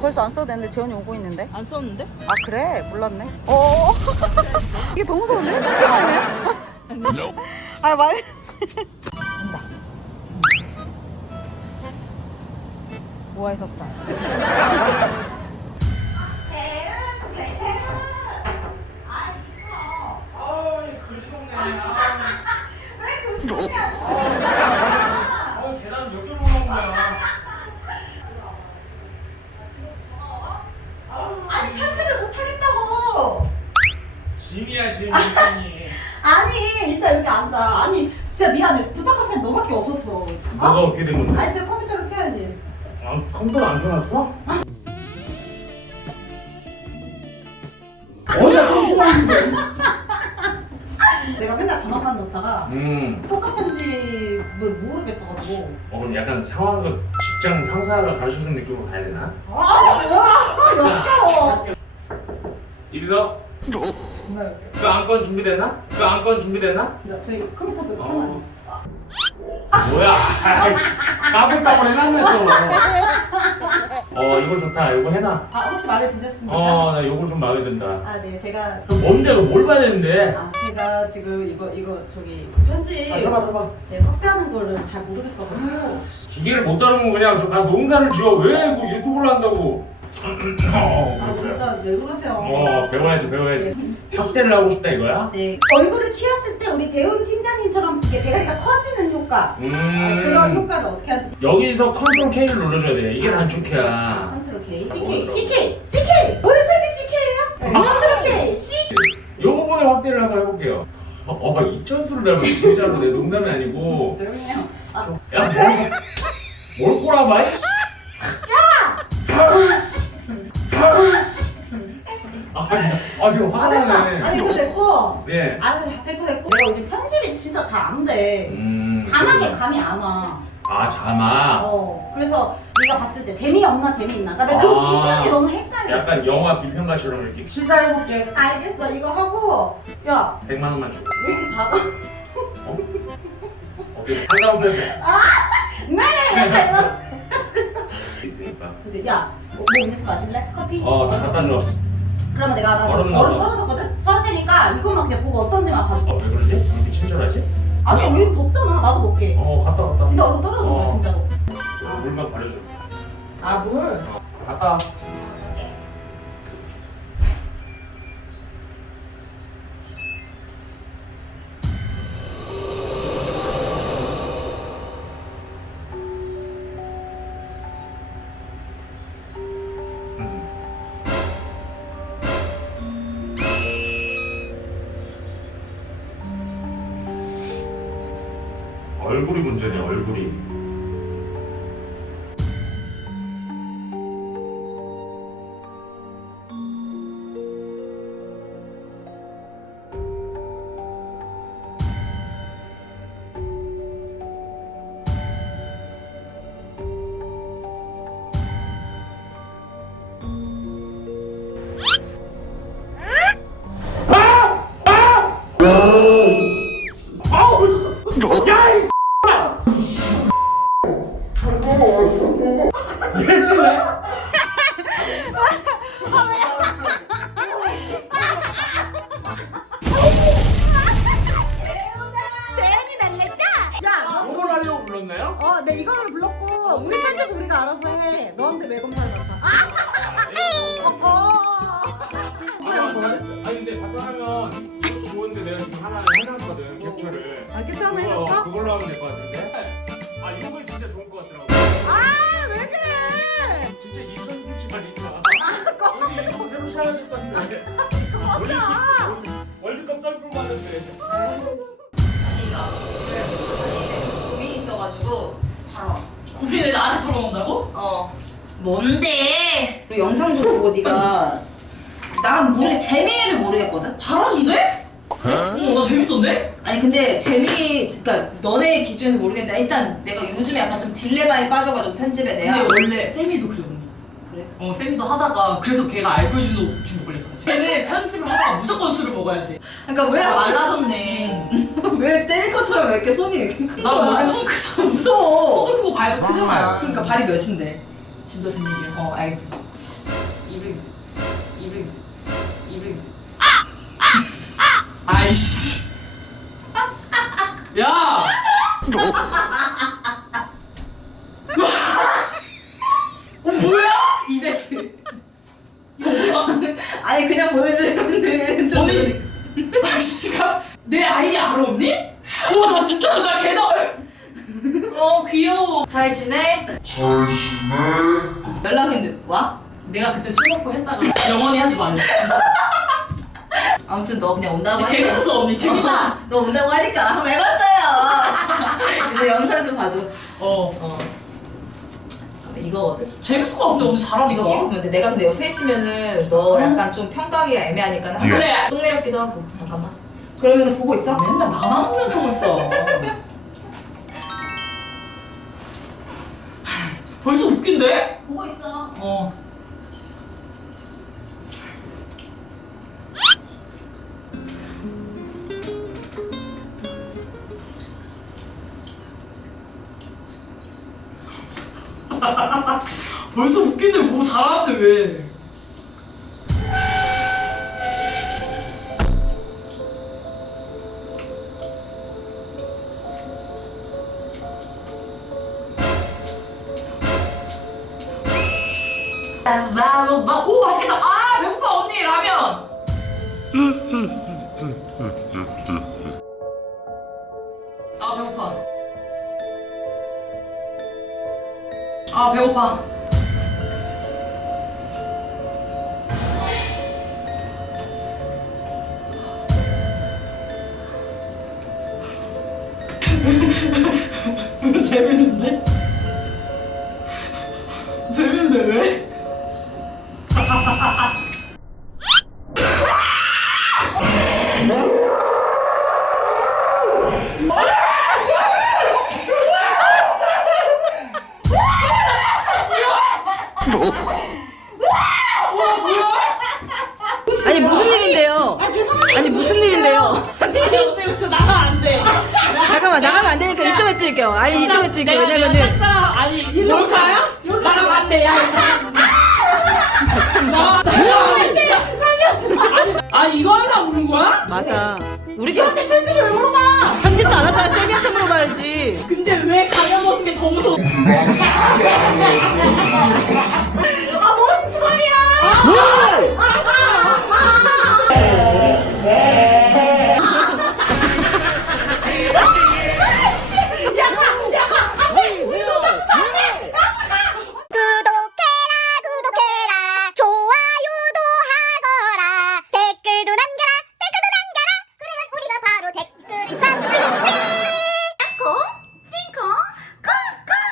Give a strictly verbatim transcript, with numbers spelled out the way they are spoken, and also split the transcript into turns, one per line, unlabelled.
벌써 안 써도 되는데 재원이 오고 있는데?
안 썼는데?
아 그래? 몰랐네. 어. 이게 더 무서운데? 아 많이. 온다. 모아의 석상.
계단 몇 개 올라온 거야?
아니 편집을 못 하겠다고.
짐이야 짐 일순이.
아니 일단 여기 앉아. 아니 진짜 미안해. 부탁할 사람이 너밖에 없었어.
뭐가
어?
어떻게 된 건데?
아니 근데 컴퓨터를 켜야지.
아, 컴퓨터 안 켜놨어? 어디야 컴퓨터?
내가 맨날 자막만 넣다가
음.
효과 편집을 모르겠어가지고.
어 그럼 약간 상황과 직장 상사가 가르쳐준 느낌으로 가야 되나?
아 뭐야? 역겨워.
이비서
정말
그 안건 준비됐나? 그 안건 준비됐나?
나 저희 컴퓨터도
어.
켜놔요.
뭐야? 까불까불 해놨네 또. 어 이거 좋다. 이거 해놔.
아 혹시 마음에 드셨습니까?
어 나 이거 좀 마음에 든다.
아 네 제가
그럼 뭔데? 이거 뭘 봐야 되는데?
아 제가 지금 이거 이거 저기 편집
아 들어봐 들어봐.
네, 확대하는 거를 잘 모르겠어가지고.
기계를 못 다루면 그냥 저 나 농사를 지어 왜 그 유튜브를 한다고? 어,
아 진짜 왜 그러세요?
어 배워야지 배워야지. 확대를 하고 싶다 이거야?
네 얼굴을 키웠을 때 우리 재훈 팀장님처럼 이게 대가리가 커지는 효과.
음.
아, 그런 효과를 어떻게 하지?
여기서 컨트롤 K를 눌러줘야 돼. 이게 단축키야.
컨트롤 K, 씨케이, 씨케이, 씨케이. 오늘 팬티 씨케이예요? 컨트롤 K, C.
요 부분을 확대를 한번 해볼게요. 어, 어 이천수를 닮았어 진짜로. 내 농담이 아니고.
조용해요. 아,
야 뭘, 뭘 꼬라봐? 야! 아니, 아 지금 화가
아 됐어.
나네.
아니 이거 됐고.
예.
아 됐고 됐고. 내가 요즘 편집이 진짜 잘 안 돼.
음.
자막에 감이 안 와.
아 자막.
어. 그래서 네가 봤을 때 재미없나 재미있나. 그러니까 그
아.
기준이 너무 헷갈려.
약간 영화 비평가처럼 이렇게 시사해볼게.
알겠어. 이거 하고. 야,
백만 원만 주고.
왜 이렇게 작아?
어? 어떻게 상담 편지
네. 약간 이런.
있으니까.
이제 야, 뭐 음료수 마실래? 커피?
어, 갖다 줘.
그러면 내가 나
얼음
지금
넣어.
얼음 떨어졌거든? 썰 테니까 이것만 그냥 보고 어떤지만 봐줘.
어, 왜 그러지? 왜 이렇게 친절하지?
아니 여기 덥잖아. 나도 먹게.
어, 갔다 왔다.
진짜 얼음 떨어져 그래
어.
진짜로.
물만 버려줘.
아 물?
어, 갔다 와. 얼굴이 문제네, 얼굴이. 아우! 야, 이 예술래?
재현이 날랬다. 야,
이걸 하려고 불렀나요?
너, 어, 내 이거를 불렀고 우리 편집 우리가 알아서 해. 너한테 왜 검사를 맡아? 아, 어.
아니, 아니 근데 바탕하면 좋은데 내가 지금 하나 해놨거든 캡처를.
아, 괜찮아
그거,
해줬어?
그걸로 하면 될 것 같은데. 아 이거 진짜 좋을 것 같더라고.
아, 왜 그래?
진짜 이천수십만이니까. 여기 이거 새로 촬영하실 것 같은데. 올림픽 월드컵 썰풀 받는데.
고민이 있어가지고 바로.
고민을 나한테 털어놓는다고?
어. 뭔데? 그 영상 좀 보고 네가 난 모르게 재미를 모르겠거든.
잘하는데? 어, 나 재밌던데?
아니 근데 재미 그러니까 너네 기준에서 모르겠는데 일단 내가 요즘에 약간 좀 딜레마에 빠져가지고 편집에 대한.
근데 원래 세미도 그랬거든.
그래?
어, 세미도 하다가 그래서 걔가 알코올 중독 중독 걸렸어. 걔는 편집을 하다가 무조건 술을 먹어야 돼.
그러니까 왜
말라졌네.
왜 때릴 것처럼 왜 이렇게 손이 이렇게 큰
나
거야?
원래 손 크서
무서워.
손도 크고 발도 크잖아.
그러니까 발이 몇인데?
진짜 비밀이야.
어 알겠어.
이백이십. 이백이십. 아이씨. 야! 어, 뭐야?
이벤트.
이거 뭐야?
아니 그냥 보여주면 좀.
언니, 아씨가 내 아이 알아 언니? 우와 나 진짜 나 걔다. 어 귀여워. 잘 지내?
연락은 와?
내가 그때 술 먹고 했다가 영원히 하지 말래.
아무튼 너 그냥 온다고 하니까.
재밌었어 언니 재밌다.
어, 너 온다고 하니까 한번 해봤어요. 이제 영상 좀 봐줘.
어
어. 이거거든.
재밌을 것 같은데 언니 잘하니까.
이거 끼고 보면 돼. 내가 근데 옆에 있으면은 너 약간 좀 평가하기가 애매하니까 한
그래.
똥 매렵기도 하고. 잠깐만. 그러면 보고 있어?
맨날 나만 보면 보고 있어. 벌써 웃긴데?
보고 있어.
어. 벌써 웃긴데 뭐 잘하는데 왜? 오 맛있겠다. 아 배고파 언니 라면. 아 배고파. 아 배고파. 재밌는데? 재밌는데 왜?
아니 무슨 일인데요? 아니 무슨 일인데요?
근데 이거 진짜 나가면 안 돼.
잠깐만 나가면 안 되니까 이쪽에 찍을게요. 아니 이쪽에 찍을게요.
내가
왜냐면은
내가 짝사랑 아니 몰카야? 나가면 안 돼. 야. 나 나가면 안